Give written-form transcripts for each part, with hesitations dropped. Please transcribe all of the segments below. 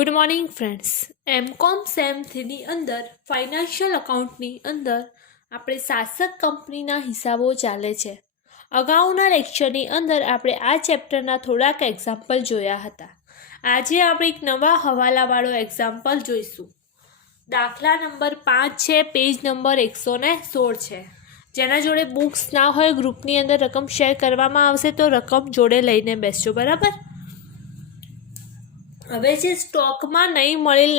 Good morning friends. MCom sem 3ની અંદર financial અકાઉન્ટની અંદર આપણે શાસક કંપનીના હિસાબો ચાલે છે. અગાઉના લેક્ચરની અંદર આપણે આ ચેપ્ટરના થોડાક એક્ઝામ્પલ જોયા હતા. આજે આપણે એક નવા હવાલાવાળો એક્ઝામ્પલ જોઈશું. દાખલા નંબર 5 છે, પેજ નંબર 116 છે. જેના જોડે બુક્સ ના હોય ગ્રુપની અંદર રકમ શેર કરવામાં આવશે તો રકમ જોડે લઈને બેસજો, બરાબર. હવે જે સ્ટોકમાં નહીં મળેલ,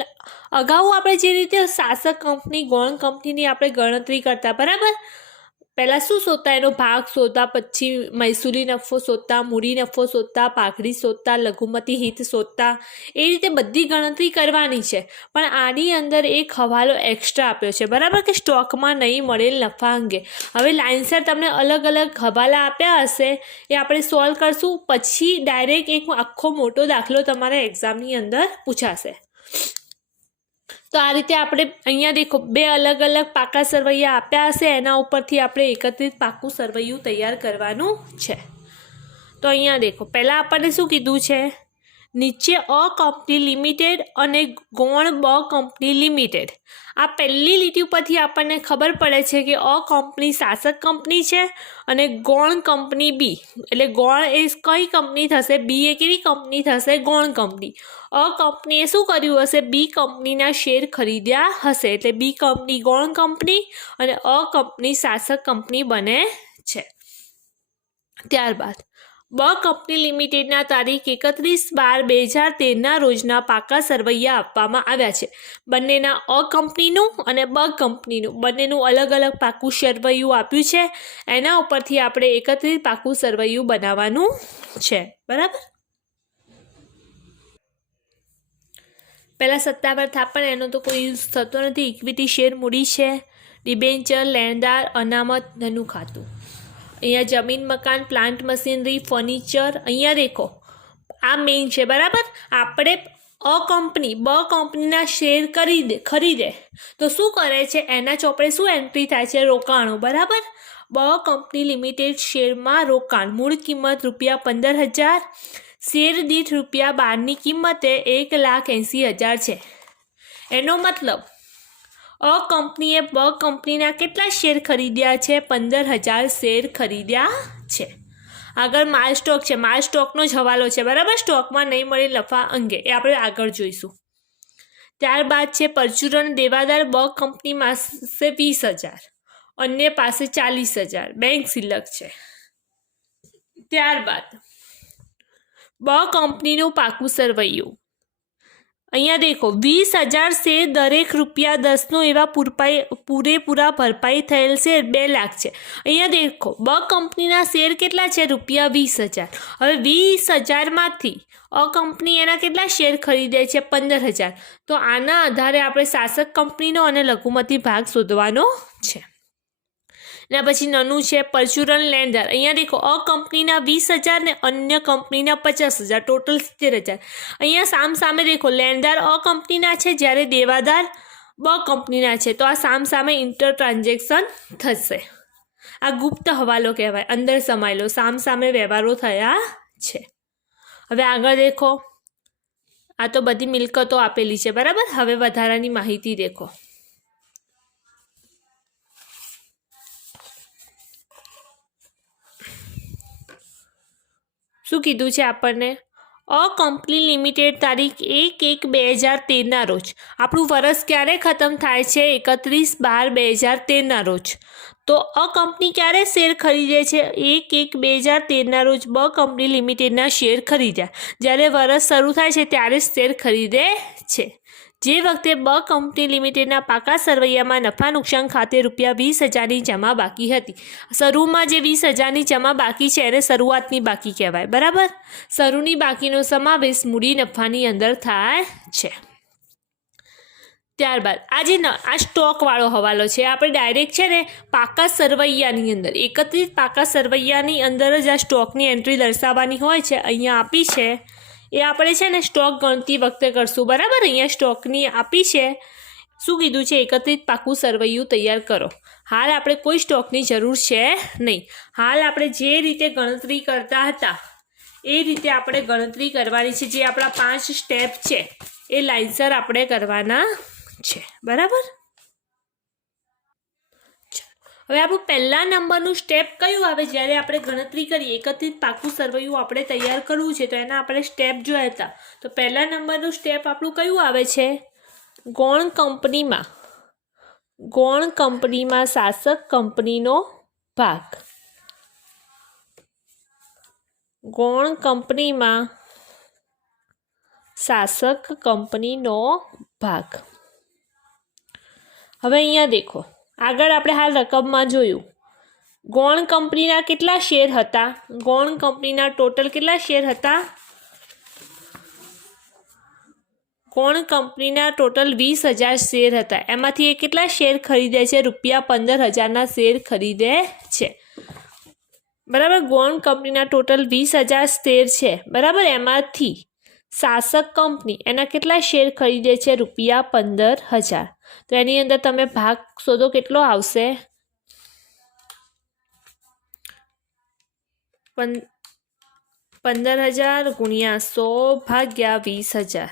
અગાઉ આપણે જે રીતે શાસક કંપની ગૌણ કંપનીની આપણે ગણતરી કરતા, બરાબર. પહેલાં શું શોધતા? એનો ભાગ શોધતા, પછી મહેસૂલી નફો શોધતા, મૂડી નફો શોધતા, પાઘડી શોધતા, લઘુમતી હિત શોધતા. એ રીતે બધી ગણતરી કરવાની છે. પણ આની અંદર એક હવાલો એક્સ્ટ્રા આપ્યો છે, બરાબર, કે સ્ટોકમાં નહીં મળેલ નફા અંગે. હવે લાઇનસર તમને અલગ અલગ હવાલા આપ્યા હશે, એ આપણે સોલ્વ કરશું. પછી ડાયરેક્ટ એક આખો મોટો દાખલો તમારા એક્ઝામની અંદર પૂછાશે. તો આ રીતે આપણે અહીંયા દેખો, બે અલગ અલગ પાકા સરવૈયા આપ્યા હશે, એના ઉપરથી આપણે એકત્રિત પાકું સરવૈયું તૈયાર કરવાનું છે. તો અહીંયા દેખો, પહેલાં આપણને શું કીધું છે? નીચે અ કંપની લિમિટેડ અને ગૌણ બ કંપની લિમિટેડ. આ પહેલી લીટી ઉપરથી આપણને ખબર પડે છે કે અ કંપની શાસક કંપની છે અને ગૌણ કંપની બી. એટલે ગૌણ એ કઈ કંપની થશે? બી એ કેવી કંપની થશે? ગૌણ કંપની. અ કંપનીએ શું કર્યું હશે? બી કંપનીના શેર ખરીદ્યા હશે. એટલે બી કંપની ગૌણ કંપની અને અ કંપની શાસક કંપની બને છે. ત્યારબાદ બ કંપની લિમિટેડના તારીખ 31/12/2013ના રોજના પાકા સરવૈયા આપવામાં આવ્યા છે. બંનેના અ કંપનીનું અને બ કંપનીનું બંનેનું અલગ અલગ પાકું સરવૈયું આપ્યું છે. એના ઉપરથી આપણે એકત્રિત પાકું સરવૈયું બનાવવાનું છે, બરાબર. પહેલાં સત્તાવાર થાપણ, એનો તો કોઈ યુઝ થતો નથી. ઇક્વિટી શેર મૂડી છે, ડિબેન્ચર, લેણદાર, અનામત, ધનુ ખાતું. અહીંયા જમીન, મકાન, પ્લાન્ટ મશીનરી, ફર્નિચર. અહીંયા દેખો, આ મેઇન છે, બરાબર. આપણે અ કંપની બ કંપનીના શેર ખરીદે તો શું કરે છે? એના ચોપડે શું એન્ટ્રી થાય છે? રોકાણો, બરાબર. બ કંપની લિમિટેડ શેરમાં રોકાણ, મૂળ કિંમત ₹15,000, શેર દીઠ ₹12ની કિંમતે 1,80,000 છે. એનો મતલબ અ કંપનીએ બ કંપનીના કેટલા શેર ખરીદ્યા છે? 15,000 શેર ખરીદ્યા છે. આગળ માલ સ્ટોક છે. માલ સ્ટોકનો જ હવાલો છે, બરાબર. સ્ટોકમાં નહીં મળેલ નફા અંગે એ આપણે આગળ જોઈશું. ત્યારબાદ છે પરચુરણ દેવાદાર. બ કંપની પાસે 20,000, અન્ય પાસે 40,000 બેંક શિલ્લક છે. ત્યારબાદ બ કંપનીનું પાકું સરવૈયું. અહીંયા દેખો, 20,000 શેર, દરેક ₹10નું એવા પૂરેપૂરા ભરપાઈ થયેલ શેર 2 લાખ છે. અહીંયા દેખો, બ કંપનીના શેર કેટલા છે? ₹20,000. હવે 20,000માંથી અ કંપની એના કેટલા શેર ખરીદે છે? 15,000. તો આના આધારે આપણે શાસક કંપનીનો અને લઘુમતી ભાગ શોધવાનો છે. એના પછી નનું છે પરચુરણ લેણદાર. અહીંયા દેખો, અ કંપનીના 20,000 ને અન્ય કંપનીના 50,000, ટોટલ 70,000. અહીંયા સામે દેખો, લેણદાર અ કંપનીના છે, જ્યારે દેવાદાર બ કંપનીના છે. તો આ સામે ઇન્ટર ટ્રાન્ઝેક્શન થશે. આ ગુપ્ત હવાલો કહેવાય, અંદર સમાયેલો સામે વ્યવહારો થયા છે. હવે આગળ દેખો, આ તો બધી મિલકતો આપેલી છે, બરાબર. હવે વધારાની માહિતી દેખો. શું કીધું છે આપણને? અ કંપની લિમિટેડ તારીખ 1/1/2013ના રોજ. આપણું વર્ષ ક્યારે ખતમ થાય છે? 31/12/2013ના રોજ. તો અ કંપની ક્યારે શેર ખરીદે છે? 1/1/2013ના રોજ બ કંપની લિમિટેડના શેર ખરીદ્યા. જ્યારે વર્ષ શરૂ થાય છે ત્યારે જ શેર ખરીદે છે. જે વખતે બ કંપની લિમિટેડના પાકા સરવૈયામાં નફા નુકસાન ખાતે ₹20,000ની જમા બાકી હતી. શરૂમાં જે 20,000ની જમા બાકી છે એને શરૂઆતની બાકી કહેવાય, બરાબર. શરૂની બાકીનો સમાવેશ મૂડી નફાની અંદર થાય છે. ત્યારબાદ આ સ્ટોકવાળો હવાલો છે. આપણે ડાયરેક્ટ છે ને પાકા સરવૈયાની અંદર, એકત્રિત પાકા સરવૈયાની અંદર જ આ સ્ટોકની એન્ટ્રી દર્શાવવાની હોય છે. અહીંયા આપી છે એ આપણે છે ને સ્ટોક ગણતી વખતે કરશું, બરાબર. અહીંયા સ્ટોકની આપી છે. શું કીધું છે? એકત્રિત પાકું સરવૈયું તૈયાર કરો. હાલ આપણે કોઈ સ્ટોકની જરૂર છે નહીં. હાલ આપણે જે રીતે ગણતરી કરતા હતા એ રીતે આપણે ગણતરી કરવાની છે. જે આપણા 5 સ્ટેપ છે એ લાઇનસર આપણે કરવાના છે, બરાબર. હવે આપણું પહેલા નંબરનું સ્ટેપ કયું આવે? જ્યારે આપણે ગણતરી કરીએ, એકત્રિત પાકું સરવૈયું આપણે તૈયાર કરવું છે, તો એના આપણે સ્ટેપ જોયા હતા. તો પહેલા નંબરનું સ્ટેપ આપણું કયું આવે છે? ગૌણ કંપનીમાં શાસક કંપનીનો ભાગ. ગૌણ કંપનીમાં શાસક કંપનીનો ભાગ. હવે અહીંયા દેખો, આગળ આપણે હાલ રકમમાં જોયું, ગૌણ કંપનીના કેટલા શેર હતા? ગૌણ કંપનીના ટોટલ કેટલા શેર હતા? ગૌણ કંપનીના ટોટલ 20,000 શેર હતા. એમાંથી એ કેટલા શેર ખરીદે છે? ₹15,000ના શેર ખરીદે છે, બરાબર. ગૌણ કંપનીના ટોટલ 20,000 શેર છે, બરાબર. એમાંથી શાસક કંપની એના કેટલા શેર ખરીદે છે? ₹15,000. તો એની અંદર તમે ભાગ શોધો, કેટલો આવશે? 15,000 ગુણ્યા 100 ભાગ્યા 20,000.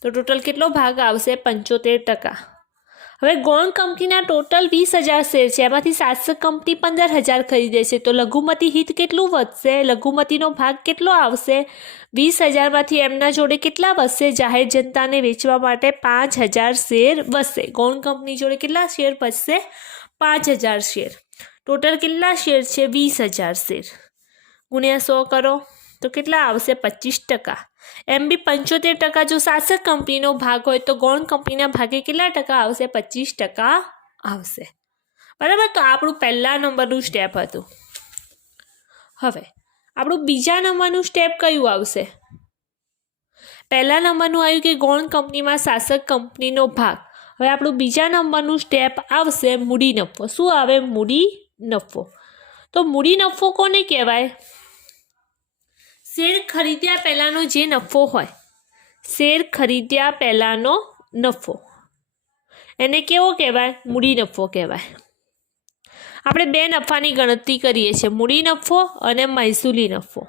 તો ટોટલ કેટલો ભાગ આવશે? 75%. હવે ગૌણ કંપનીના ટોટલ 20,000 શેર છે, એમાંથી શાસક કંપની 15,000 ખરીદે છે, તો લઘુમતી હિત કેટલું વધશે? લઘુમતીનો ભાગ કેટલો આવશે? 20,000માંથી એમના જોડે કેટલા વધશે? જાહેર જનતાને વેચવા માટે 5,000 શેર વધશે. ગૌણ કંપની જોડે કેટલા શેર વધશે? 5,000 શેર. ટોટલ કેટલા શેર છે? 20,000 શેર. ગુણ્યા 100 કરો તો કેટલા આવશે? 25%. એમ બી 75% જો શાસક કંપનીનો ભાગ હોય તો ગૌણ કંપનીના ભાગે કેટલા ટકા આવશે? 25% આવશે, બરાબર. તો આપણું પહેલા નંબરનું સ્ટેપ હતું. હવે આપણું બીજા નંબરનું સ્ટેપ કયું આવશે? પહેલા નંબરનું આવ્યું કે ગૌણ કંપનીમાં શાસક કંપનીનો ભાગ. હવે આપણું બીજા નંબરનું સ્ટેપ આવશે મૂડી નફો. શું આવે? મૂડી નફો. તો મૂડી નફો કોને કહેવાય? શેર ખરીદ્યા પહેલાંનો જે નફો હોય, શેર ખરીદ્યા પહેલાંનો નફો, એને કેવો કહેવાય? મૂડી નફો કહેવાય. આપણે બે નફાની ગણતરી કરીએ છીએ, મૂડી નફો અને મહેસૂલી નફો.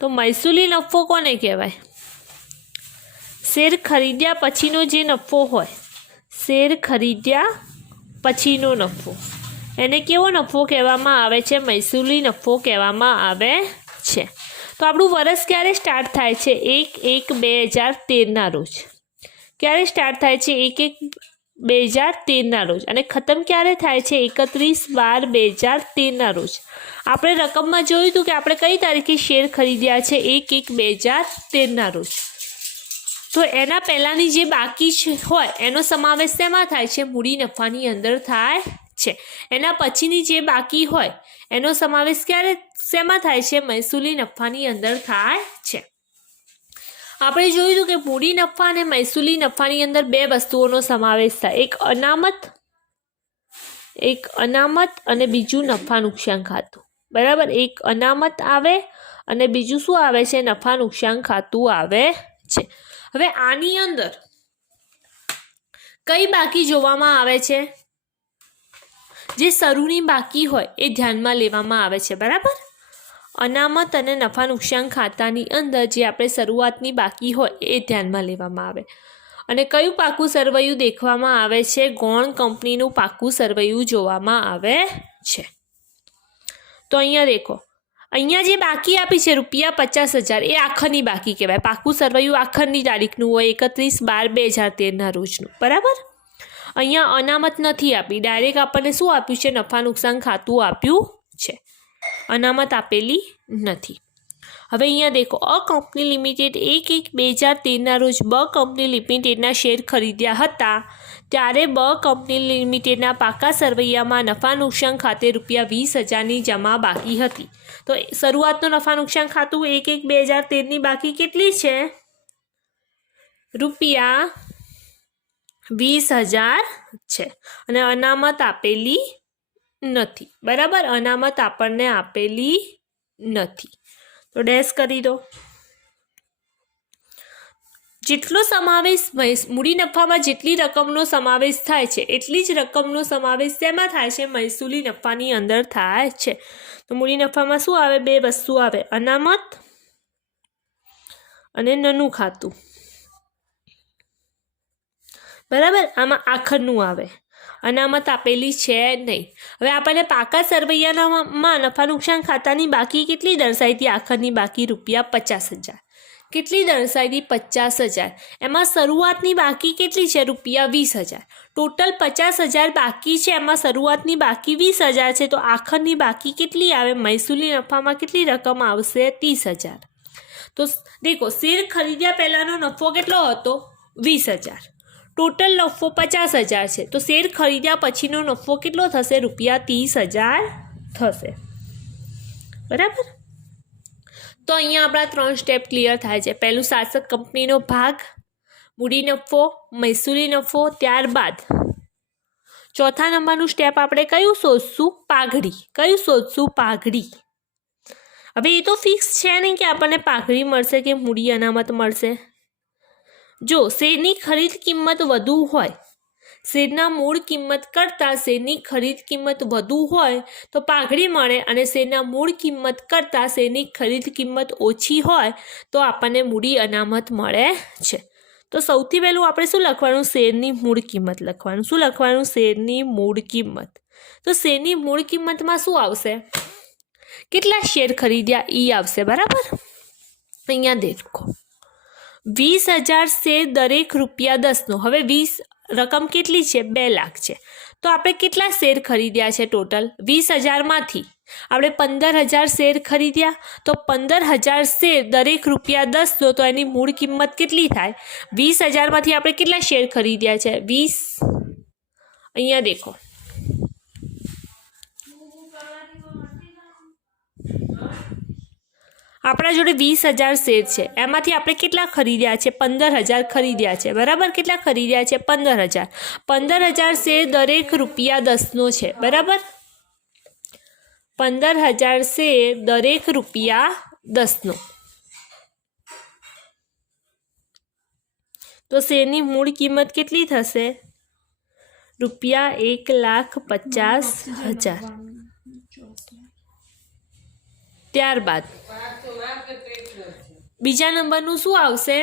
તો મહેસૂલી નફો કોને કહેવાય? શેર ખરીદ્યા પછીનો જે નફો હોય, શેર ખરીદ્યા પછીનો નફો, એને કેવો નફો કહેવામાં આવે છે? મહેસૂલી નફો કહેવામાં આવે છે. તો આપણું વર્ષ ક્યારે સ્ટાર્ટ થાય છે? 1/1/2013ના રોજ. ક્યારે સ્ટાર્ટ થાય છે? 1/1/2013ના રોજ. અને ખતમ ક્યારે થાય છે? 31/12/2013ના રોજ. આપણે રકમમાં જોયું હતું કે આપણે કઈ તારીખે શેર ખરીદ્યા છે? 1/1/2013ના રોજ. તો એના પહેલાંની જે બાકી હોય એનો સમાવેશ શેમાં થાય છે? મૂડી નફાની અંદર થાય છે. એના પછીની જે બાકી હોય એનો સમાવેશ ક્યારે શેમાં થાય છે? મહેસૂલી નફાની અંદર થાય છે. આપણે જોયું હતું કે મૂડી નફા અને મહેસૂલી નફાની અંદર બે વસ્તુઓનો સમાવેશ થાય, એક અનામત અને બીજું નફા નુકસાન ખાતું, બરાબર. એક અનામત આવે અને બીજું શું આવે છે? નફા નુકસાન ખાતું આવે છે. હવે આની અંદર કઈ બાકી જોવામાં આવે છે? જે શરૂની બાકી હોય એ ધ્યાનમાં લેવામાં આવે છે, બરાબર. અનામત અને નફા નુકસાન ખાતાની અંદર જે આપણે શરૂઆતની બાકી હોય એ ધ્યાનમાં લેવામાં આવે. અને કયું પાકું સરવૈયું દેખવામાં આવે છે? ગૌણ કંપનીનું પાકું સરવૈયું જોવામાં આવે છે. તો અહીંયા દેખો, અહીંયા જે બાકી આપી છે ₹50,000 એ આખરની બાકી કહેવાય. પાકું સરવૈયું આખરની તારીખનું હોય, 31/12/2013ના રોજનું, બરાબર. અહીંયા અનામત નથી આપી, ડાયરેક્ટ આપણને શું આપ્યું છે? નફા નુકસાન ખાતું આપ્યું છે, અનામત આપેલી નથી. હવે અહીંયા દેખો, અ કંપની લિમિટેડ 1/1/2013ના રોજ બ કંપની લિમિટેડના શેર ખરીદ્યા હતા, ત્યારે બ કંપની લિમિટેડના પાકા સરવૈયામાં નફા નુકસાન ખાતે ₹20,000ની જમા બાકી હતી. તો શરૂઆતનો નફા નુકસાન ખાતું 1/1/2013ની બાકી કેટલી છે? ₹20,000 છે. અને અનામત આપેલી નથી, બરાબર. અનામત આપણને આપેલી નથી, તો ડેશ કરી દો. જેટલો સમાવેશ મૂડી નફામાં જેટલી રકમનો સમાવેશ થાય છે એટલી જ રકમનો સમાવેશ શેમાં થાય છે? મહેસૂલી નફાની અંદર થાય છે. તો મૂડી નફામાં શું આવે? બે વસ્તુ આવે, અનામત અને નનું ખાતું. બરાબર, આમાં આખરનું આવે અને આમાં તાપેલી છે નહીં. હવે આપણને પાકા સરવૈયામાં નફા નુકસાન ખાતાની બાકી કેટલી દર્શાવી હતી? આખરની બાકી ₹50,000. કેટલી દર્શાવી હતી? 50,000. એમાં શરૂઆતની બાકી કેટલી છે? ₹20,000. ટોટલ 50,000 બાકી છે, એમાં શરૂઆતની બાકી 20,000 છે, તો આખરની બાકી કેટલી આવે? મહેસૂલી નફામાં કેટલી રકમ આવશે? 30,000. તો દેખો, શેર ખરીદ્યા પહેલાંનો નફો કેટલો હતો? 20,000. ટોટલ નફો 50,000 છે, તો શેર ખરીદ્યા પછીનો નફો કેટલો થશે? ₹30,000 થશે. બરાબર. તો અહીંયા આપણા 3 સ્ટેપ ક્લિયર થાય છે. પહેલું શાસક કંપનીનો ભાગ, મૂડી નફો, મહેસૂલી નફો. ત્યારબાદ ચોથા નંબરનું સ્ટેપ આપણે કયું શોધશું? પાઘડી. કયું શોધશું? પાઘડી. હવે એ તો ફિક્સ છે નહીં કે આપણને પાઘડી મળશે કે મૂડી અનામત મળશે. જો શેરની ખરીદ કિંમત વધુ હોય, શેરના મૂળ કિંમત કરતાં શેરની ખરીદ કિંમત વધુ હોય તો પાઘડી મળે, અને શેરના મૂળ કિંમત કરતાં શેરની ખરીદ કિંમત ઓછી હોય તો આપણને મૂડી અનામત મળે છે. તો સૌથી પહેલું આપણે શું લખવાનું? શેરની મૂળ કિંમત લખવાનું. શું લખવાનું? શેરની મૂળ કિંમત. તો શેરની મૂળ કિંમતમાં શું આવશે? કેટલા શેર ખરીદ્યા એ આવશે. બરાબર. અહીંયા દેખો, 20,000 શેર, દરેક ₹10નો. હવે 20 રકમ કેટલી છે? 2 લાખ છે. તો આપણે કેટલા શેર ખરીદ્યા છે ટોટલ? 20,000માંથી આપણે 15,000 શેર ખરીદ્યા, તો 15,000 શેર દરેક ₹10નો, તો એની મૂળ કિંમત કેટલી થાય? 20,000માંથી આપણે કેટલા શેર ખરીદ્યા છે? 20. અહીંયા દેખો, આપણા જોડે 20,000 શેર છે, એમાંથી આપણે કેટલા ખરીદ્યા છે? 15,000 ખરીદ્યા છે. બરાબર. કેટલા ખરીદ્યા છે? 15,000. 15,000 શેર દરેક ₹10નો છે. બરાબર. 15,000 શેર દરેક ₹10નો. તો શેરની મૂળ કિંમત કેટલી થશે? ₹1,50,000. ત્યારબાદ બીજા નંબરનું શું આવશે?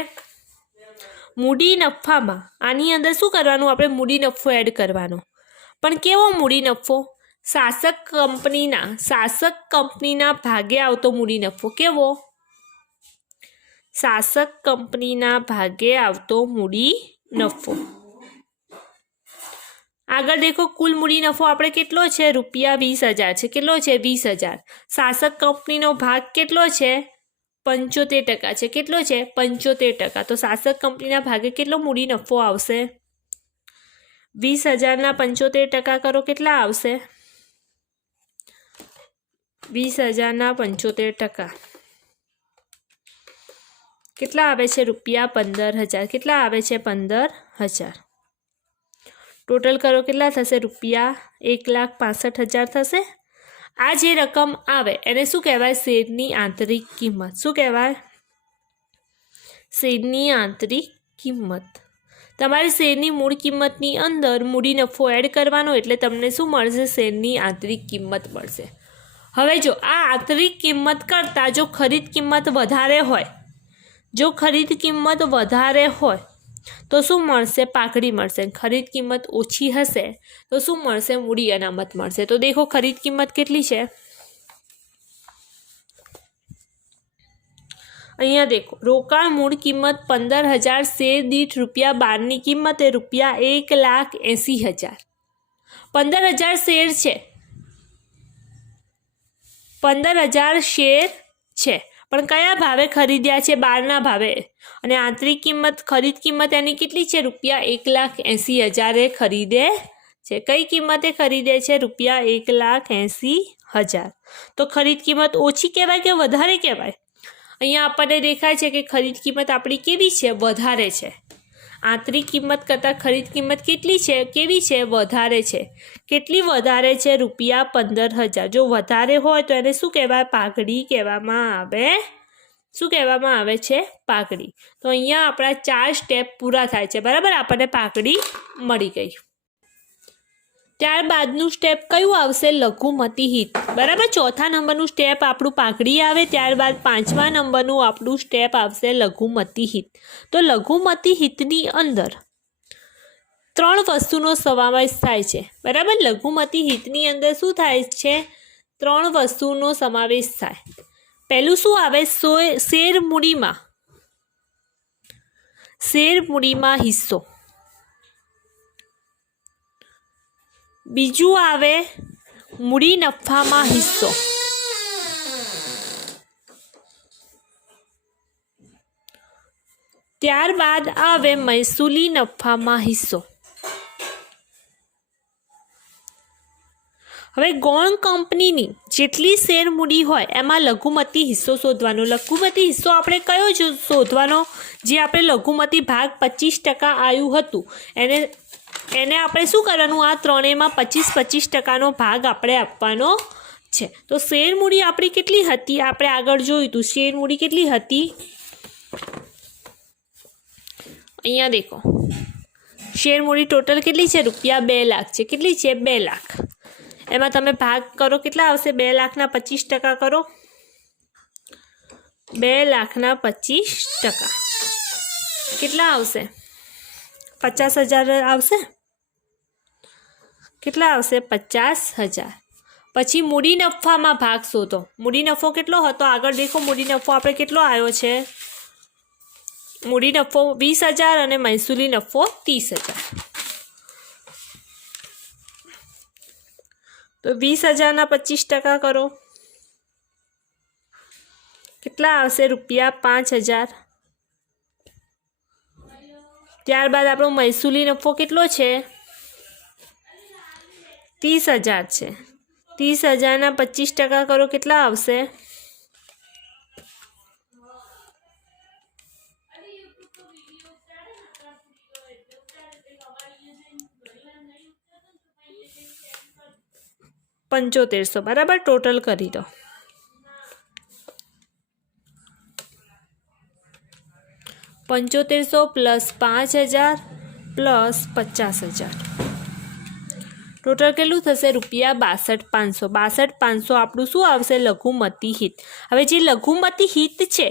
મૂડી નફામાં. આની અંદર શું કરવાનું? આપણે મૂડી નફો એડ કરવાનો. પણ કેવો મૂડી નફો? શાસક કંપનીના ભાગે આવતો મૂડી નફો. કેવો? શાસક કંપનીના ભાગે આવતો મૂડી નફો. આગળ દેખો, કુલ મૂડી નફો આપણે કેટલો છે? ₹20,000 છે. કેટલો છે? 20,000. શાસક કંપનીનો ભાગ કેટલો છે? 75% છે. કેટલો છે? 75%. તો શાસક કંપનીના ભાગે કેટલો મૂડી નફો આવશે? 20,000ના 75% કરો, કેટલા આવશે? 20,000ના 75% કેટલા આવે છે? ₹15,000. કેટલા આવે છે? 15,000. ટોટલ કરો, કેટલા થશે? ₹1,65,000 થશે. આ જે રકમ આવે એને શું કહેવાય? શેરની આંતરિક કિંમત. શું કહેવાય? શેરની આંતરિક કિંમત. તમારે શેરની મૂળ કિંમતની અંદર મૂડી નફો એડ કરવાનો, એટલે તમને શું મળશે? શેરની આંતરિક કિંમત મળશે. હવે જો આ આંતરિક કિંમત કરતાં જો ખરીદ કિંમત વધારે હોય, તો શું મળશે? પાઘડી મળશે. ખરીદ કિંમત ઓછી હશે તો શું મળશે? મૂડી અનામત મળશે. તો દેખો, ખરીદ કિંમત કેટલી છે? અહીંયા દેખો, રોકાણ મૂળ કિંમત 15,000 શેર દીઠ ₹12ની કિંમતે ₹1,80,000. 15,000 શેર છે. 15,000 શેર છે, પણ કયા ભાવે ખરીદ્યા છે? 12ના ભાવે. અને આંતરિક કિંમત, ખરીદ કિંમત એની કેટલી છે? ₹1,80,000 ખરીદે છે. કઈ કિંમતે ખરીદે છે? ₹1,80,000. તો ખરીદ કિંમત ઓછી કહેવાય કે વધારે કહેવાય? અહીંયા આપણને દેખાય છે કે ખરીદ કિંમત આપણી કેવી છે? વધારે છે. આંતરિક કિંમત કરતાં ખરીદ કિંમત કેટલી છે? કેવી છે? વધારે છે. કેટલી વધારે છે? ₹15,000. જો વધારે હોય તો એને શું કહેવાય? પાઘડી કહેવામાં આવે. શું કહેવામાં આવે છે? પાઘડી. તો અહીંયા આપણા 4 સ્ટેપ પૂરા થાય છે. બરાબર. આપણને પાઘડી મળી ગઈ. ત્યારબાદનું સ્ટેપ કયું આવશે? લઘુમતી હિત. બરાબર. ચોથા નંબરનું સ્ટેપ આપણું પાઘડી આવે. ત્યારબાદ 5મા નંબરનું આપણું સ્ટેપ આવશે લઘુમતી હિત. તો લઘુમતી હિતની અંદર ત્રણ વસ્તુનો સમાવેશ થાય છે, બરાબર. લઘુમતી હિતની અંદર શું થાય છે? ત્રણ વસ્તુનો સમાવેશ થાય. પહેલું શું આવે? શેર મૂડીમાં હિસ્સો. બીજું આવે મૂડી નફામાં હિસ્સો. ત્યારબાદ આવે મહેસૂલી નફામાં હિસ્સો. હવે ગૌણ કંપનીની જેટલી શેર મૂડી હોય એમાં લઘુમતી હિસ્સો શોધવાનો. લઘુમતી હિસ્સો આપણે કયો શોધવાનો? જે આપણે લઘુમતી ભાગ 25% આવ્યું હતું એને આપણે શું કરવાનું? આ ત્રણેયમાં 25% ભાગ આપણે આપવાનો છે. તો શેર મૂડી આપણી કેટલી હતી? આપણે આગળ જોયું હતું. શેર મૂડી કેટલી હતી? અહીંયા દેખો, શેર મૂડી ટોટલ કેટલી છે? રૂપિયા 2 લાખ છે. કેટલી છે? 2 લાખ. એમાં તમે ભાગ કરો, કેટલા આવશે? 2 લાખના 25% કરો. 2 લાખના 25% કેટલા આવશે? 50,000 આવશે. કેટલા આવશે? 50,000. પછી મૂડી નફામાં ભાગ શોધો. મૂડી નફો કેટલો હતો? આગળ દેખો, મૂડી નફો આપણે કેટલો આવ્યો છે? મૂડી નફો 20,000 અને મહેસૂલી નફો 30,000. તો 20,000ના 25% કરો. કેટલા આવશે? રૂપિયા 5,000. ત્યારબાદ આપણો મહેસૂલી નફો કેટલો છે? 30,000 છે. 30,000ના 25% કરો. કેટલા આવશે? 7500. બરાબર. ટોટલ કરી દો. 7500 પ્લસ 5,000 પ્લસ 50,000 ટોટલ કેટલું થશે? રૂપિયા 62,500. 62,500 આપણું શું આવશે? લઘુમતી હિત. હવે જે લઘુમતી હિત છે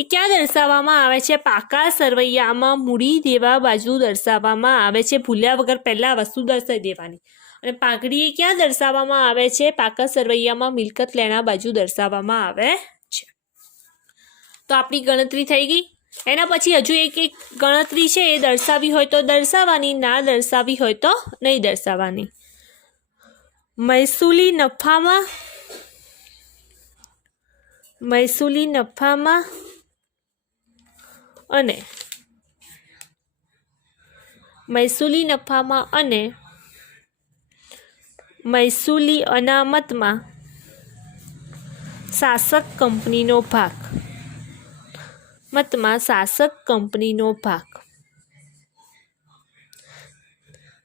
એ ક્યાં દર્શાવવામાં આવે છે? પાકા સરવૈયામાં મૂડી દેવા બાજુ દર્શાવવામાં આવે છે. ભૂલ્યા વગર પહેલાં વસ્તુ દર્શાવી દેવાની. અને પાઘડી ક્યાં દર્શાવવામાં આવે છે? પાકા સરવૈયામાં મિલકત લેણા બાજુ દર્શાવવામાં આવે છે. તો આપણી ગણતરી થઈ ગઈ. એના પછી હજુ એક ગણતરી છે, એ દર્શાવી હોય તો દર્શાવવાની, ના દર્શાવી હોય તો નહીં દર્શાવવાની. મહેસૂલી નફામાં અને મહેસૂલી અનામતમાં શાસક કંપનીનો ભાગ.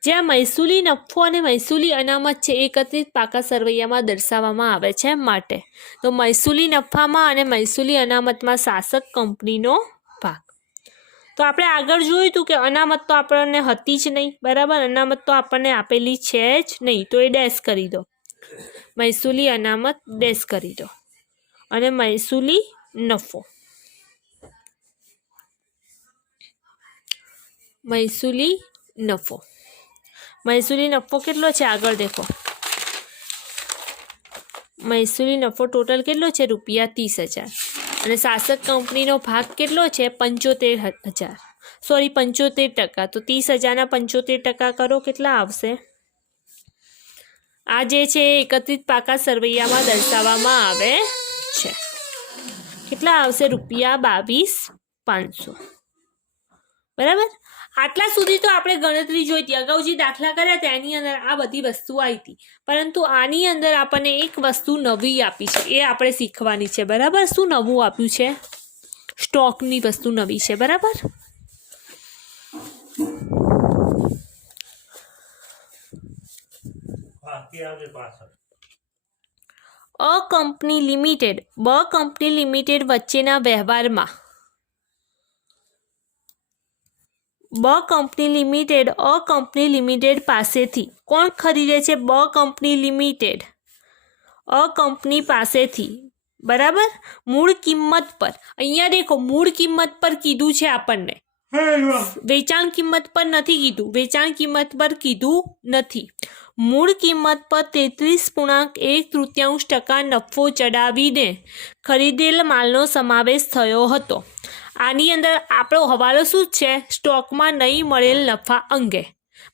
જ્યાં મહેસૂલી નફો અને મહેસૂલી અનામત છે એકત્રિત પાકા સરવૈયામાં દર્શાવવામાં આવે છે માટે. તો મહેસૂલી નફામાં અને મહેસૂલી અનામતમાં શાસક કંપનીનો ભાગ. તો આપણે આગળ જોયું હતું કે અનામત તો આપણને હતી જ નહીં, બરાબર. અનામત તો આપણને આપેલી છે જ નહીં, તો એ ડેશ કરી દો. મહેસૂલી અનામત ડેશ કરી દો. અને મહેસૂલી નફો મહેસૂલી નફો કેટલો છે? આગળ દેખો, મહેસૂલી નફો ટોટલ કેટલો છે? રૂપિયા 30,000. અને શાસક કંપનીનો ભાગ કેટલો છે? 75,000. સોરી, 75%. તો 30,000ના 75% કરો. કેટલા આવશે? આ જે છે એકત્રિત પાકા સરવૈયામાં દર્શાવવામાં આવે છે. કેટલા આવશે? રૂપિયા 22,500. બરાબર. આટલા સુધી તો આપણે ગણતરી જોઈ હતી. અગાઉ જે દાખલા કર્યા હતા એની અંદર આ બધી વસ્તુ આવી હતી, પરંતુ આની અંદર આપણને એક વસ્તુ નવી આપી છે, એ આપણે શીખવાની છે. બરાબર. શું નવું આપ્યું છે? સ્ટોકની વસ્તુ નવી છે. બરાબર. અ કંપની લિમિટેડ બ કંપની લિમિટેડ વચ્ચેના વ્યવહારમાં બ કંપની લિમિટેડ અ કંપની લિમિટેડ પાસેથી કોણ ખરીદે છે? બ કંપની લિમિટેડ અ કંપની પાસેથી. બરાબર. મૂળ કિંમત પર. અહીંયા દેખો, મૂળ કિંમત પર કીધું છે આપણને. વેચાણ કિંમત પર નથી કીધું, વેચાણ કિંમત પર કીધું નથી. મૂળ કિંમત પર 33.1/3 નફો ચડાવીને ખરીદેલ માલનો સમાવેશ થયો હતો. આની અંદર આપણો હવાલો શું છે? સ્ટોકમાં નહીં મળેલ નફા અંગે.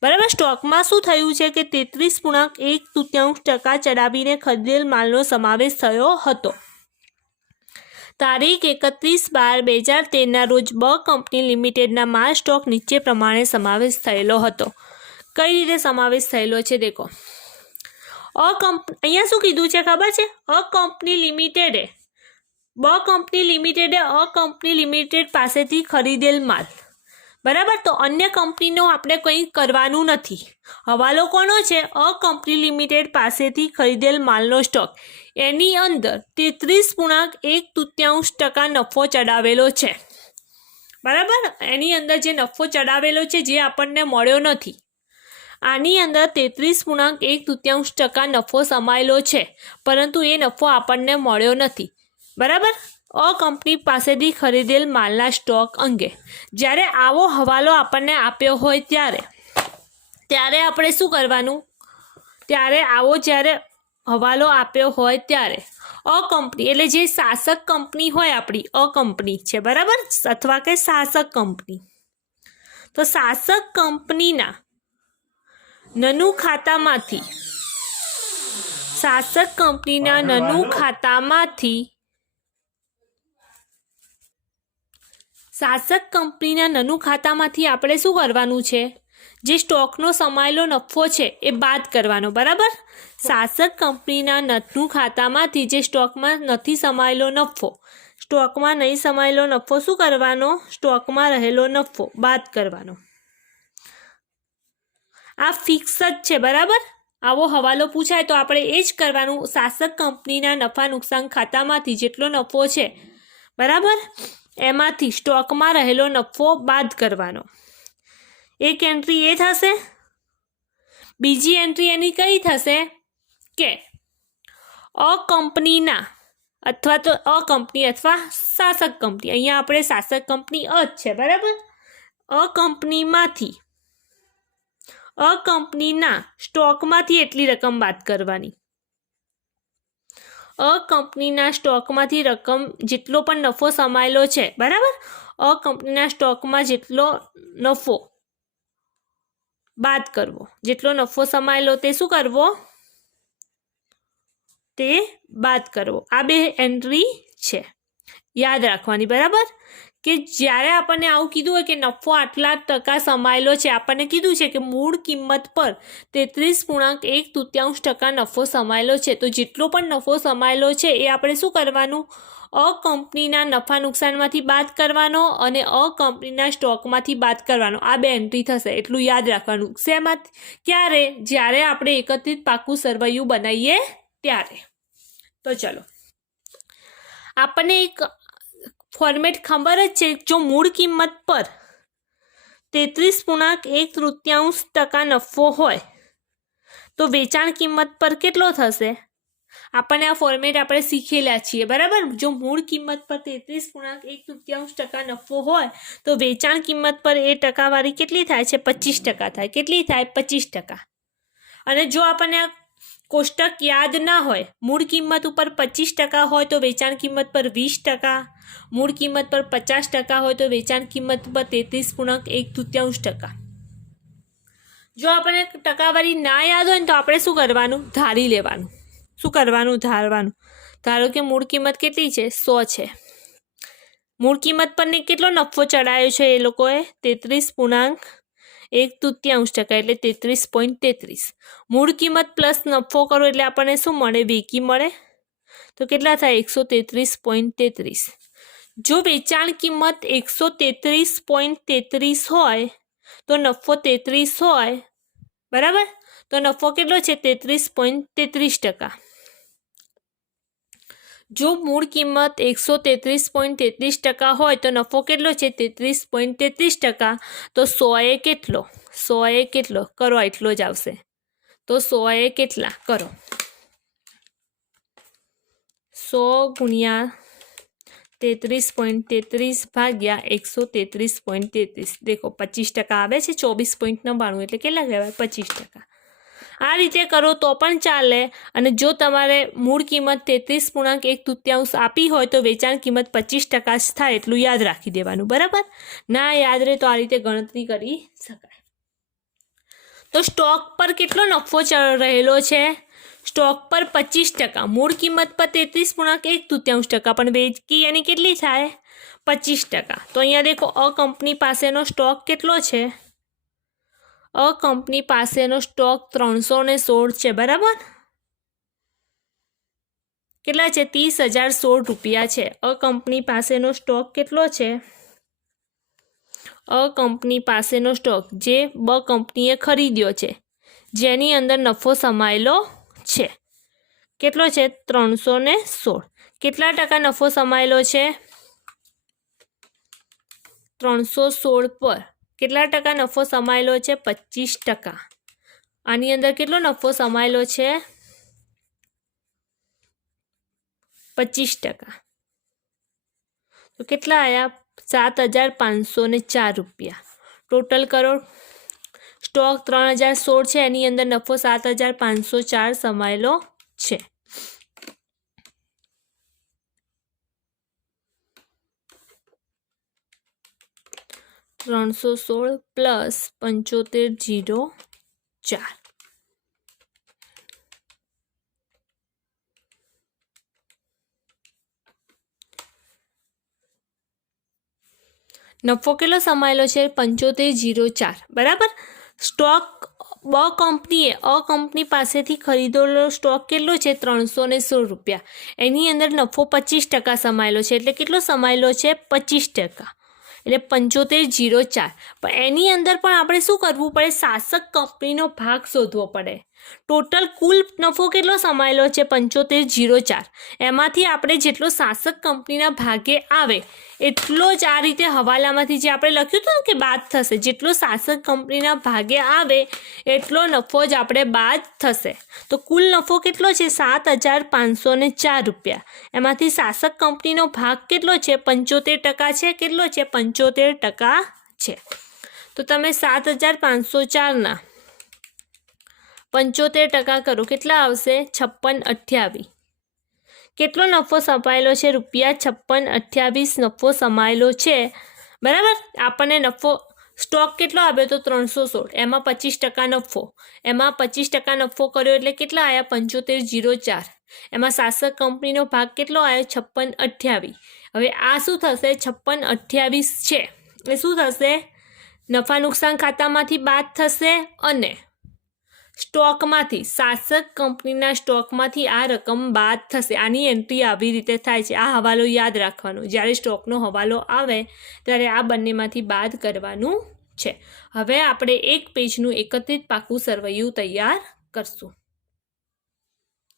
બરાબર, સ્ટોકમાં શું થયું છે કે 33.1/3 ચડાવીને ખરીદેલ માલનો સમાવેશ થયો હતો. તારીખ 31/12/2013 રોજ બ કંપની લિમિટેડના માલ સ્ટોક નીચે પ્રમાણે સમાવેશ થયેલો હતો. કઈ રીતે સમાવેશ થયેલો છે દેખો. અહીંયા શું કીધું છે ખબર છે? બ કંપની લિમિટેડ પાસેથી ખરીદેલ માલ. બરાબર, તો અન્ય કંપનીનો આપણે કંઈ કરવાનું નથી. હવાલો કોનો છે? અ કંપની લિમિટેડ પાસેથી ખરીદેલ માલનો સ્ટોક. એની અંદર 33.1/3 નફો ચડાવેલો છે. બરાબર, એની અંદર જે નફો ચડાવેલો છે જે આપણને મળ્યો નથી. આની અંદર 33.1/3 નફો સમાયેલો છે, પરંતુ એ નફો આપણને મળ્યો નથી. બરાબર, અ કંપની પાસેથી ખરીદેલ માલના સ્ટોક અંગે જ્યારે આવો હવાલો આપણને આપ્યો હોય ત્યારે આપણે શું કરવાનું? ત્યારે હવાલો આપ્યો હોય ત્યારે અ કંપની એટલે જે શાસક કંપની હોય આપણી અ કંપની છે, બરાબર, અથવા કે શાસક કંપની. તો શાસક કંપનીના નનુ ખાતામાંથી આપણે શું કરવાનું છે? જે સ્ટોકનો સમાયેલો નફો છે એ બાદ કરવાનો. બરાબર, શાસક કંપનીના નનુ ખાતામાંથી જે સ્ટોકમાં નહીં સમાયેલો નફો શું કરવાનો? સ્ટોકમાં રહેલો નફો બાદ કરવાનો. આ ફિક્સ જ છે. બરાબર, આવો હવાલો પૂછાય તો આપણે એ જ કરવાનું. શાસક કંપનીના નફા નુકસાન ખાતામાંથી જેટલો નફો છે, બરાબર, એમાંથી સ્ટોકમાં રહેલો નફો બાદ કરવાનો. એક એન્ટ્રી એ થશે. બીજી એન્ટ્રી એની કઈ થશે કે અ કંપનીના અથવા શાસક કંપની. અહીંયા આપણે શાસક કંપની જ છે. બરાબર, અ કંપનીના સ્ટોકમાંથી એટલી રકમ બાદ કરવાની. અ કંપનીના સ્ટોકમાંથી રકમ જેટલો પણ નફો સમાયેલો છે, બરાબર, અ કંપનીના સ્ટોકમાં જેટલો નફો બાદ કરવો. જેટલો નફો સમાયેલો તે શું કરવો? તે બાદ કરવો. આ બે એન્ટ્રી છે, યાદ રાખવાની. બરાબર, કે જ્યારે આપણને આવું કીધું હોય કે નફો આટલા ટકા સમાયેલો છે, આપણને કીધું છે કે મૂળ કિંમત પર 33.1/3 નફો સમાયેલો છે, તો જેટલો પણ નફો સમાયેલો છે એ આપણે શું કરવાનું? અ કંપનીના નફા નુકસાનમાંથી બાદ કરવાનો અને અ કંપનીના સ્ટોકમાંથી બાદ કરવાનો. આ બે એન્ટ્રી થશે, એટલું યાદ રાખવાનું. શેમાં? ક્યારે? જ્યારે આપણે એકત્રિત પાકું સરવૈયું બનાવીએ ત્યારે. તો ચલો, આપણને એક ફોર્મેટ ખબર જ છે. જો મૂળ કિંમત પર 33.1/3 નફો હોય તો વેચાણ કિંમત પર કેટલો થશે? આપણને આ ફોર્મેટ આપણે શીખેલા છીએ. બરાબર, જો મૂળ કિંમત પર 33.1/3 નફો હોય તો વેચાણ કિંમત પર એ ટકાવારી કેટલી થાય છે? 25% થાય. કેટલી થાય? 25%. અને જો આપણને આ કોષ્ટક યાદ ના હોય, મૂળ કિંમત ઉપર 25% હોય તો વેચાણ કિંમત પર 20%, મૂળ કિંમત પર 50% હોય તો વેચાણ કિંમત પર 33.1/3. જો આપણને ટકાવારી ના યાદ હોય ને તો આપણે શું કરવાનું? ધારી લેવાનું. શું કરવાનું? ધારો કે મૂળ કિંમત કેટલી છે? 100 છે. મૂળ કિંમત પર કેટલો નફો ચડાયો છે એ લોકોએ? 33.1/3 એટલે 33.33. મૂળ કિંમત પ્લસ નફો કરો એટલે આપણને શું મળે? વેકી મળે. તો કેટલા થાય? 133.33. જો વેચાણ કિંમત 133.33 હોય તો નફો 33 હોય, બરાબર, તો નફો કેટલો છે? 33.33%. જો મૂળ કિંમત 133.33% હોય તો નફો કેટલો છે? 33.33%. તો 100 કેટલો કરો? એટલો જ આવશે. તો 100 કેટલા કરો? 100 × 33.33 ભાગ્યા 133.33 देखो 25% આવે છે 24.99 એટલે કેટલા કહેવાય 25%। આ રીતે કરો તો પણ ચાલે અને જો તમારે મૂળ કિંમત 33.1 આપી હોય તો વેચાણ કિંમત 25% જ થાય એટલું યાદ રાખી દેવાનું, બરાબર। ના યાદ રહે તો આ રીતે ગણતરી કરી શકાય। તો સ્ટોક પર કેટલો નફો રહેલો છે? સ્ટોક પર 25%, મૂળ કિંમત પર 33.1 પણ વેચકી એની કેટલી થાય 25%। તો અહીંયા દેખો અ કંપની પાસેનો સ્ટોક કેટલો છે? અ કંપની પાસેનો સ્ટોક 316 છે, બરાબર। કેટલા છે? 30,016 રૂપિયા છે। અ કંપની પાસેનો સ્ટોક કેટલો છે? અ કંપની પાસેનો સ્ટોક જે બ કંપનીએ ખરીદ્યો છે, જેની અંદર નફો સમાયેલો છે, કેટલો છે? 316। કેટલા ટકા નફો સમાયેલો છે? 316 પર કેટલા ટકા નફો સમાયેલો છે? 25%। આની અંદર કેટલો નફો સમાયેલો છે? 25%। તો કેટલા આવ્યા? 7,504 રૂપિયા। ટોટલ કરો, સ્ટોક 3,016 છે, એની અંદર નફો 7,504 સમાયેલો છે। $316 પ્લસ 75,004। નફો કેટલો સમાયેલો છે? 75,004, બરાબર। સ્ટોક બ કંપનીએ અ કંપની પાસેથી ખરીદેલો સ્ટોક કેટલો છે? 316 રૂપિયા। એની અંદર નફો 25% સમાયેલો છે, એટલે કેટલો સમાયેલો છે? 25%, એટલે 75,004। પણ એની અંદર પણ આપણે શું કરવું પડે? શાસક કંપનીનો ભાગ શોધવો પડે। ટોટલ કુલ નફો કેટલો સમાયેલો છે? 75,004। એમાંથી આપણે જેટલો શાસક કંપનીના ભાગે આવે એટલો જ આ રીતે હવાલામાંથી જે આપણે લખ્યું હતું ને કે બાદ થશે, જેટલો શાસક કંપનીના ભાગે આવે એટલો નફો જ આપણે બાદ થશે। તો કુલ નફો કેટલો છે? 7,504 રૂપિયા। એમાંથી શાસક કંપનીનો ભાગ કેટલો છે? 75% છે। કેટલો છે? 75% છે। તો તમે 7,504ના 75% કરો, કેટલા આવશે? 5628। કેટલો નફો સમાયેલો છે? ₹5628 નફો સમાયેલો છે, બરાબર। આપણને નફો સ્ટોક કેટલો આવ્યો તો 316, એમાં 25% નફો, એમાં 25% નફો કર્યો એટલે કેટલા આવ્યા? 75,004। એમાં શાસક કંપનીનો ભાગ કેટલો આવ્યો? 5628। હવે આ શું થશે? 5628 છે એ શું થશે? નફા નુકસાન ખાતામાંથી બાદ થશે અને સ્ટોકમાંથી, શાસક કંપનીના સ્ટોકમાંથી આ રકમ બાદ થશે। આની એન્ટ્રી આવી રીતે થાય છે। આ હવાલો યાદ રાખવાનો, જ્યારે સ્ટોકનો હવાલો આવે ત્યારે આ બંનેમાંથી બાદ કરવાનું છે। હવે આપણે એક પેજનું એકત્રિત પાકું સરવૈયું તૈયાર કરશું।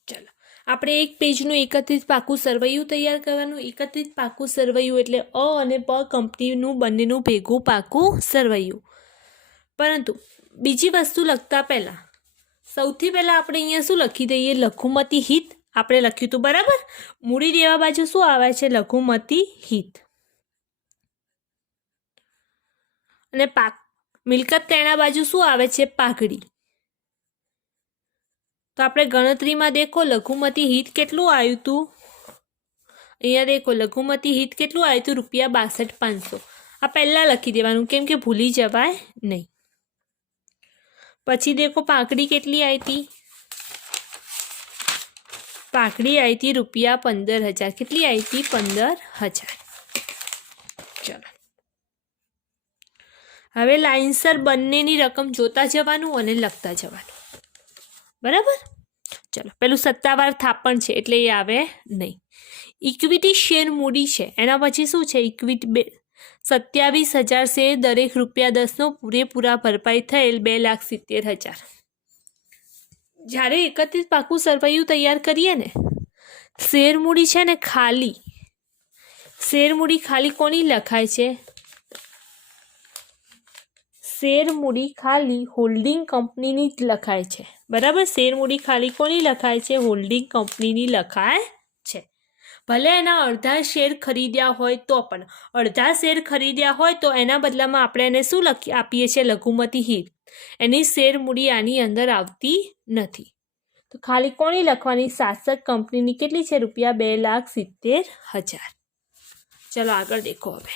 ચલો, આપણે એક પેજનું એકત્રિત પાકું સરવૈયું તૈયાર કરવાનું। એકત્રિત પાકું સરવૈયું એટલે અ અને પ કંપનીનું બંનેનું ભેગું પાકું સરવૈયું। પરંતુ બીજી વસ્તુ લખતા પહેલાં સૌથી પહેલાં આપણે અહીંયા શું લખી દઈએ? લઘુમતી હિત આપણે લખ્યું હતું, બરાબર। મૂડી દેવા બાજુ શું આવે છે? લઘુમતી હિત। અને મિલકત તેના બાજુ શું આવે છે? પાઘડી। તો આપણે ગણતરીમાં દેખો લઘુમતી હિત કેટલું આવ્યું હતું? અહીંયા દેખો લઘુમતી હિત કેટલું આવ્યું હતું? ₹62,500। આ પહેલાં લખી દેવાનું, કેમ કે ભૂલી જવાય નહીં। પછી દેખો પાઘડી કેટલી આવી હતી? પાઘડી આવી હતી ₹15,000। કેટલી આવી હતી? 15,000। ચલો, હવે લાઇનસર બંનેની રકમ જોતા જવાનું અને લખતા જવાનું, બરાબર। ચલો, પેલું સત્તાવાર થાપણ છે એટલે એ આવે નહીં। ઇક્વિટી શેર મૂડી છે, એના પછી શું છે? ઇક્વિટી 27,000 શેર, દરેક ₹10નો પૂરેપૂરા ભરપાઈ થયેલ 2,70,000। જ્યારે એકત્રિત પાકું સરવૈયું તૈયાર કરીએ ને, શેર મૂડી છે ને ખાલી, શેર મૂડી ખાલી કોની લખાય છે? શેર મૂડી ખાલી હોલ્ડિંગ કંપનીની જ લખાય છે, બરાબર। શેર મૂડી ખાલી કોની લખાય છે? હોલ્ડિંગ કંપનીની લખાય છે। ભલે એના અડધા શેર ખરીદ્યા હોય તો પણ અડધા શેર ખરીદ્યા હોય તો એના બદલામાં આપણે એને શું આપીએ છીએ લઘુમતી હિત. એની શેર મૂડી આની અંદર આવતી નથી. તો ખાલી કોની લખવાની? શાસક કંપનીની કેટલી છે? ₹2,70,000. ચલો આગળ દેખો હવે.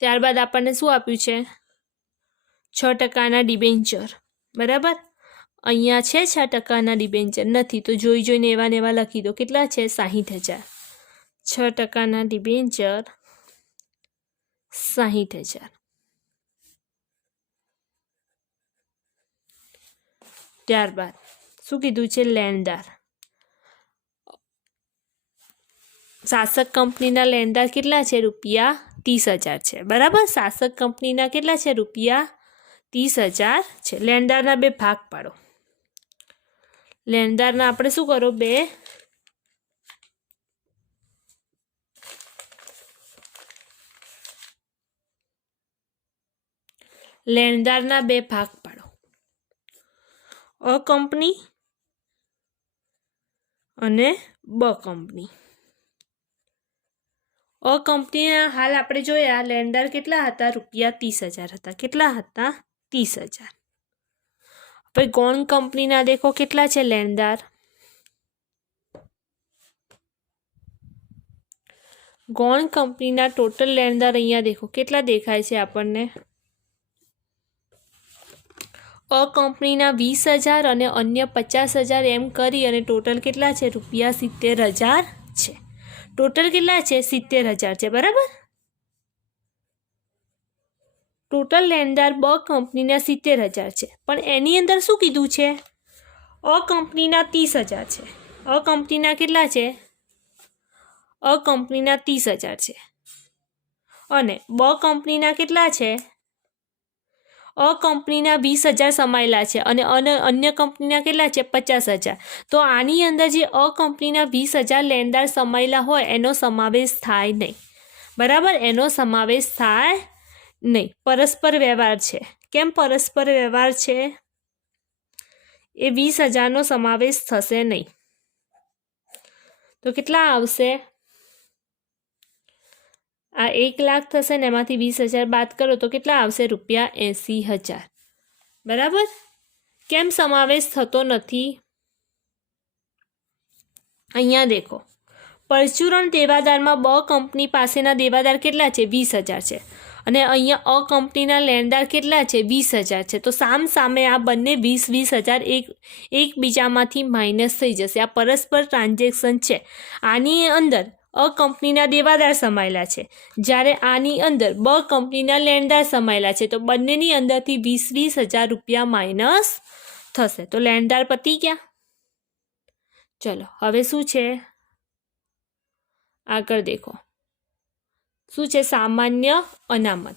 ત્યારબાદ આપણને શું આપ્યું છે? 6% ડિબેન્ચર. બરાબર, અહીંયા છે 6% ડિબેન્ચર નથી તો જોઈ જોઈને એવા ને એવા લખી દો. કેટલા છે? 60,000. 6% ડિબેન્ચર 60,000. ત્યારબાદ શું કીધું છે? લેણદાર. શાસક કંપનીના લેણદાર કેટલા છે? ₹30,000 છે. બરાબર, શાસક કંપનીના કેટલા છે? ₹30,000 છે. લેણદારના 2 ભાગ પાડો. લેણદારના આપણે શું કરો? 2 લેણદારના 2 ભાગ પાડો. અ કંપની અને બ કંપની. અ કંપનીના હાલ આપણે જોયા લેણદાર કેટલા હતા? ₹30,000 હતા. કેટલા હતા? 30,000. હવે ગૌણ કંપનીના દેખો કેટલા છે લેણદાર? ગૌણ કંપનીના ટોટલ લેણદાર અહીંયા દેખો કેટલા દેખાય છે આપણને? અ કંપનીના 20,000 અને અન્ય 50,000 એમ કરી અને ટોટલ કેટલા છે? ₹70,000 છે. ટોટલ કેટલા છે? 70,000 છે. બરાબર, ટોટલ લેણદાર બ કંપનીના 70,000 છે. પણ એની અંદર શું કીધું છે? અ કંપનીના 30,000 છે. અ કંપનીના કેટલા છે? અ કંપનીના 30,000 છે. અને બ કંપનીના કેટલા છે? અ કંપનીના 20,000 સમાયેલા છે અને અન્ય કંપનીના કેટલા છે? 50,000. તો આની અંદર જે અ કંપનીના 20,000 લેણદાર સમાયેલા હોય એનો સમાવેશ થાય નહીં. બરાબર, એનો સમાવેશ થાય નહીં. પરસ્પર વ્યવહાર છે. કેમ પરસ્પર વ્યવહાર છે? એ 20,000નો સમાવેશ થશે નહીં. તો કેટલા આવશે? આ 1,00,000 થશે ને એમાંથી 20,000 બાદ કરો તો કેટલા આવશે? ₹80,000. બરાબર, કેમ સમાવેશ થતો નથી? અહીંયા દેખો, પરચુરણ દેવાદારમાં બ કંપની પાસેના દેવાદાર કેટલા છે? 20,000 છે. અને અહીંયા અ કંપનીના લેણદાર કેટલા છે? 20,000 છે. તો સામે આ બંને 20,000 એકબીજામાંથી માઇનસ થઈ જશે. આ પરસ્પર ટ્રાન્ઝેક્શન છે. આની અંદર અ કંપનીના દેવાદાર સમાયેલા છે, જ્યારે આની અંદર બ કંપનીના લેણદાર સમાયેલા છે. તો બંનેની અંદરથી 20,000 રૂપિયા માઇનસ થશે. તો લેણદાર પતી ગયા. ચલો હવે શું છે? આગળ દેખો શું છે? સામાન્ય અનામત.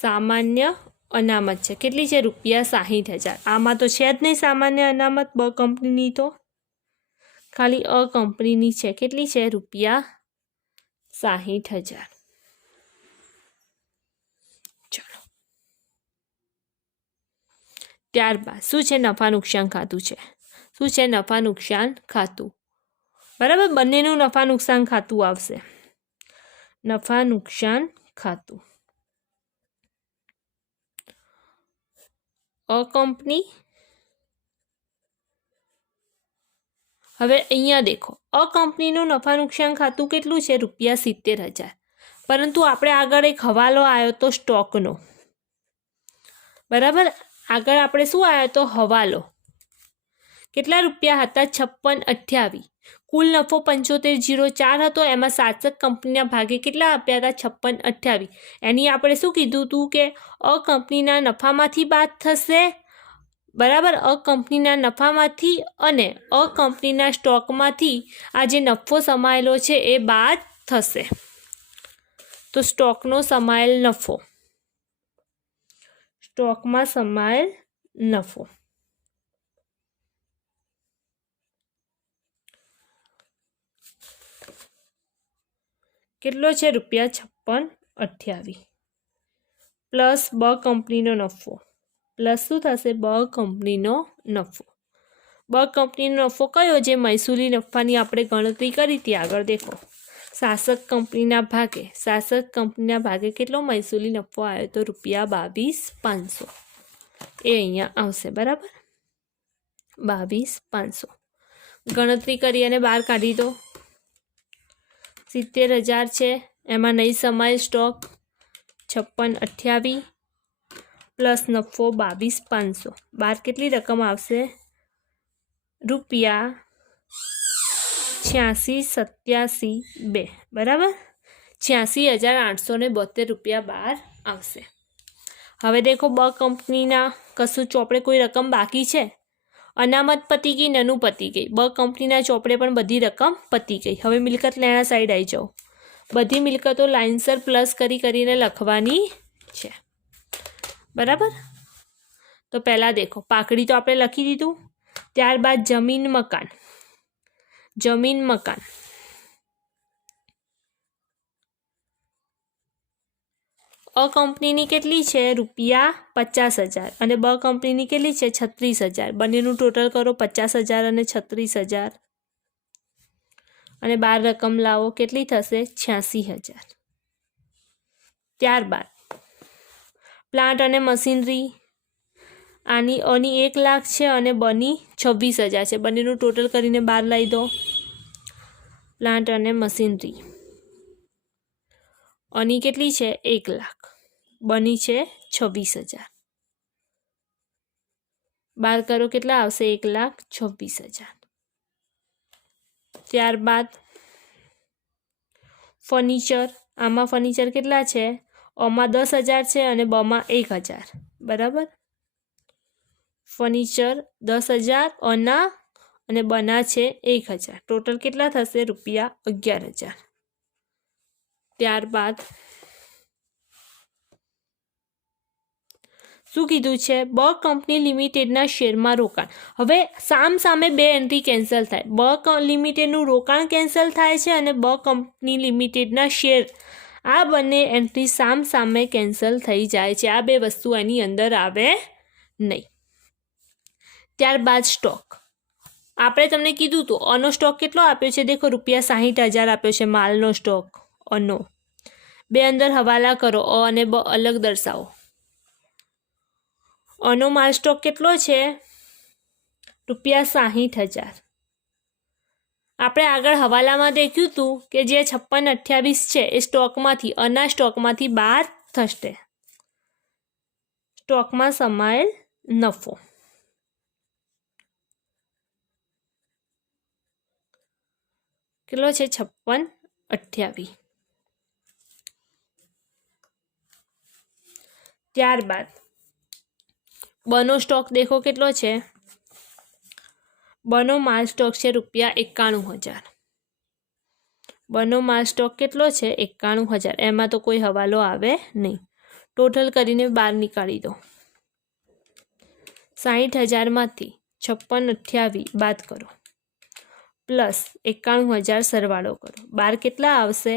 સામાન્ય અનામત છે. કેટલી છે? ₹60,000. આમાં તો છે જ નહીં સામાન્ય અનામત બ કંપનીની, તો ખાલી અ કંપનીની છે. કેટલી છે? ₹60,000. ચલો ત્યારબાદ શું છે? નફા નુકસાન ખાતું છે. શું છે? નફા નુકસાન ખાતું. બરાબર, બંનેનું નફા નુકસાન ખાતું આવશે. નફા નુકસાન ખાતું. અ કંપની. હવે અહીંયા દેખો, અ કંપનીનું નફા નુકસાન ખાતું કેટલું છે? ₹70,000. પરંતુ આપણે આગળ એક હવાલો આવ્યો તો સ્ટોકનો. બરાબર, આગળ આપણે શું આવ્યો તો? હવાલો. કેટલા રૂપિયા હતા? 56,28. કુલ નફો 75,04 હતો. એમાં શાસક કંપનીના ભાગે કેટલા આપ્યા હતા? 56,28. એની આપણે શું કીધું હતું કે અ કંપનીના નફામાંથી બાદ થશે. બરાબર, અ કંપનીના નફામાંથી અને અ કંપનીના સ્ટોકમાંથી આ જે નફો સમાયેલો છે એ બાદ થશે. તો સ્ટોકનો સમાયેલ નફો. સ્ટોકમાં સમાયેલ નફો કેટલો છે? ₹56,28 પ્લસ બ કંપનીનો નફો. પ્લસ શું થશે? બ કંપનીનો નફો. બ કંપનીનો નફો કયો જે મહેસૂલી નફાની આપણે ગણતરી કરી હતી આગળ દેખો શાસક કંપનીના ભાગે કેટલો મહેસૂલી નફો આવ્યો તો ₹22,500 એ અહીંયા આવશે બરાબર 22,500 ગણતરી કરી અને બહાર કાઢી દો 70,000 છે એમાં નહીં સમાયેલ સ્ટોક 56,28 પ્લસ નફો 22,500 બહાર કેટલી રકમ આવશે ₹86,87,2 બરાબર 86,872 બહાર આવશે। હવે દેખો બ કંપનીના કશું ચોપડે કોઈ રકમ બાકી છે અનામત પતી ગઈ નનું પતી ગઈ બ કંપનીના ચોપડે પણ બધી રકમ પતી ગઈ। હવે મિલકત લેણા સાઈડ આવી જાઓ બધી મિલકતો લાઇનસર પ્લસ કરીને લખવાની છે બરાબર। તો પહેલાં દેખો પાકડી તો આપણે લખી દીધું ત્યારબાદ જમીન મકાન અ કંપનીની કેટલી છે ₹50,000 અને બ કંપનીની કેટલી છે 36,000 બંનેનું ટોટલ કરો 50,000 અને 36,000 અને 12 રકમ લાવો કેટલી થશે 86,000। ત્યારબાદ પ્લાન્ટ અને મશીનરી આની અની 1 લાખ છે અને બની 26,000 છે બંનેનું ટોટલ કરીને 12 લઈ દો પ્લાન્ટ અને મશીનરી અની કેટલી છે 1 લાખ બની છે 26,000 12 કરો કેટલા આવશે 1,26,000। ત્યારબાદ ફર્નિચર આમાં ફર્નિચર કેટલા છે ઓમાં 10,000 છે અને બમાં 1,000 બરાબર ફર્નિચર 10,000 અના અને બના છે 1,000 ટોટલ કેટલા થશે ₹11,000। ત્યારબાદ શું કીધું છે બ કંપની લિમિટેડના શેરમાં રોકાણ હવે સામે બે એન્ટ્રી કેન્સલ થાય બ લિમિટેડનું રોકાણ કેન્સલ થાય છે અને બ કંપની લિમિટેડના શેર આ બંને એન્ટ્રી સામે કેન્સલ થઈ જાય છે આ બે વસ્તુ એની અંદર આવે નહીં। ત્યારબાદ સ્ટોક આપણે તમને કીધું હતું અનો સ્ટોક કેટલો આપ્યો છે દેખો ₹60,000 આપ્યો છે માલનો સ્ટોક અનો બે અંદર હવાલા કરો અ અને બ અલગ દર્શાવો અનો માલ સ્ટોક કેટલો છે ₹60,000 આપણે આગળ હવાલામાં દેખ્યું હતું કે જે 56,28 છે એ સ્ટોકમાંથી અના સ્ટોકમાંથી બહાર થશે સ્ટોકમાં સમાયેલ નફો કેટલો છે 56,28 ત્યારબાદ બનો સ્ટોક દેખો કેટલો છે બનો માલ સ્ટોક છે ₹91,000 બનો માલ સ્ટોક કેટલો છે 91,000 એમાં તો કોઈ હવાલો આવે નહીં ટોટલ કરીને બહાર નીકાળી દો 60,000માંથી 56,28 બાદ કરો પ્લસ 91,000 સરવાળો કરો બાર કેટલા આવશે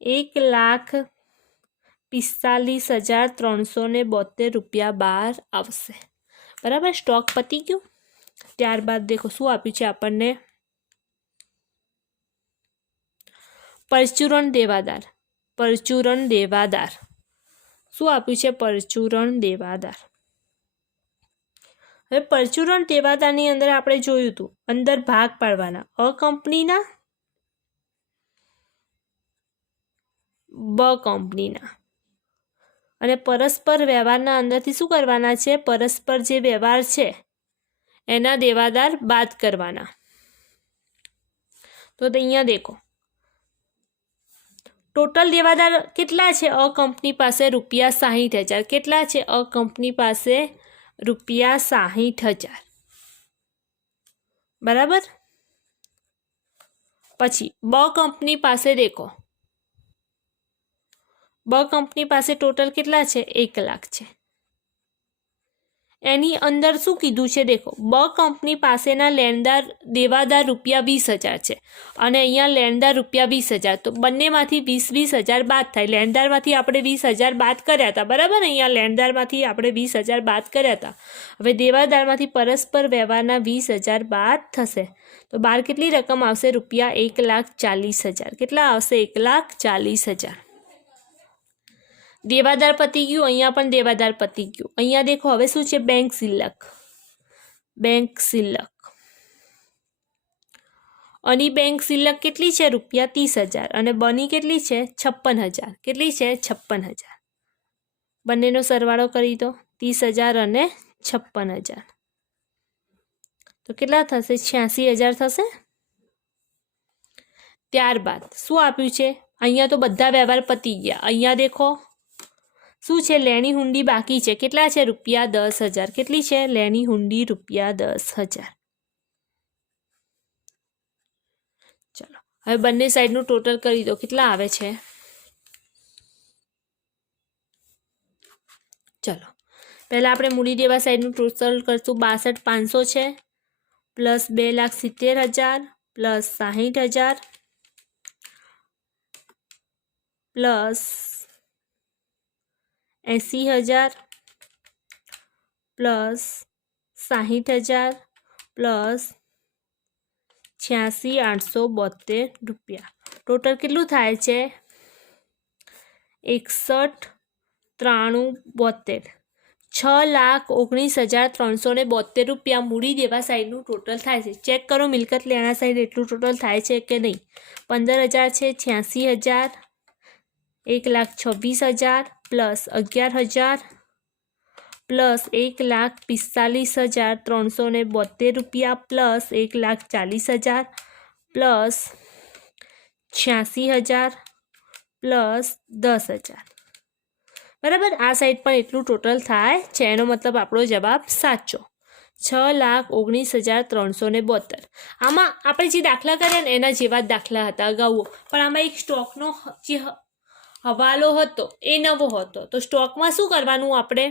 1,45,372 બહાર આવશે બરાબર સ્ટોક પતી ગયું। ત્યારબાદ દેખો શું આપ્યું છે આપણને પરચુરણ દેવાદાર શું આપ્યું છે પરચુરણ દેવાદાર હવે પરચુરણ દેવાદારની અંદર આપણે જોયું હતું અંદર ભાગ પાડવાના અ કંપનીના બ કંપનીના અને પરસ્પર વ્યવહારના અંદરથી શું કરવાના છે પરસ્પર જે વ્યવહાર છે એના દેવાદાર બાદ કરવાના તો અહીંયા દેખો ટોટલ દેવાદાર કેટલા છે અ કંપની પાસે ₹60,000 કેટલા છે અ કંપની પાસે ₹60,000 બરાબર પછી બ કંપની પાસે દેખો બ કંપની પાસે ટોટલ કેટલા છે 1 લાખ છે એની અંદર શું કીધું છે દેખો, બ કંપની પાસેના લેણદાર દેવાદાર ₹20,000 છે અને અહીંયા લેણદાર ₹20,000, તો બંનેમાંથી 20,000 બાદ થાય. લેણદારમાંથી આપણે 20,000 બાદ કર્યા હતા, બરાબર. અહીંયા લેણદારમાંથી આપણે 20,000 બાદ કર્યા હતા. હવે દેવાદારમાંથી પરસ્પર વ્યવહારના 20,000 બાદ થશે, તો બહાર કેટલી રકમ આવશે? ₹1,40,000. કેટલા આવશે? 1,40,000. દેવાદાર પતી ગયું, અહીંયા પણ દેવાદાર પતી ગયું. અહીંયા દેખો હવે શું છે? બેંક સિલક. બેંક સિલક અને બેંક સિલક કેટલી છે? ₹30,000 અને બની કેટલી છે? 56,000. કેટલી છે? 56,000. બંનેનો સરવાળો કરી દો, 30,000 અને 56,000, તો કેટલા થશે? 86,000 થશે. ત્યારબાદ શું આપ્યું છે? અહીંયા તો બધા વ્યવહાર પતી ગયા. અહીંયા દેખો શું છે? લેણી હુંડી બાકી છે. કેટલા છે? ₹10,000. કેટલી છે લેણી હુંડી? ₹10,000. ચલો હવે બંને સાઈડનું ટોટલ કરી દો, કેટલા આવે છે? ચલો પહેલાં આપણે મૂડી દેવા સાઈડનું ટોટલ કરશું. 62,500 છે plus 2,70,000 plus 60,000 plus 80,000 plus 60,000 plus 86,872 total કેટલું થાય છે? 61,93,72 ₹6,19,372 મૂડી દેવા સાઈડનું ટોટલ થાય છે. ચેક કરો મિલકત લેણા સાઈડ એટલું ટોટલ થાય છે કે નહીં. 15,000 છે, 86,000, 1,26,000 plus 11,000 plus 1,45,372 plus 1,40,000 plus 86,000 plus 10,000. બરાબર. આ સાઈડ પણ એટલું ટોટલ થાય છે, એનો મતલબ આપણો જવાબ સાચો. 6,19,372. આમાં આપણે જે દાખલા કર્યા ને એના જેવા જ દાખલા હતા અગાઉ, પણ આમાં એક સ્ટોકનો જે હવાલો હતો એ નવો હતો. તો સ્ટોકમાં શું કરવાનું? આપણે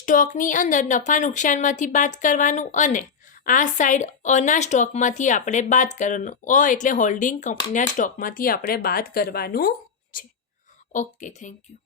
સ્ટોકની અંદર નફા નુકસાનમાંથી બાદ કરવાનું અને આ સાઈડ અના સ્ટોકમાંથી આપણે બાદ કરવાનું. એટલે હોલ્ડિંગ કંપનીના સ્ટોકમાંથી આપણે બાદ કરવાનું છે. Okay, thank you.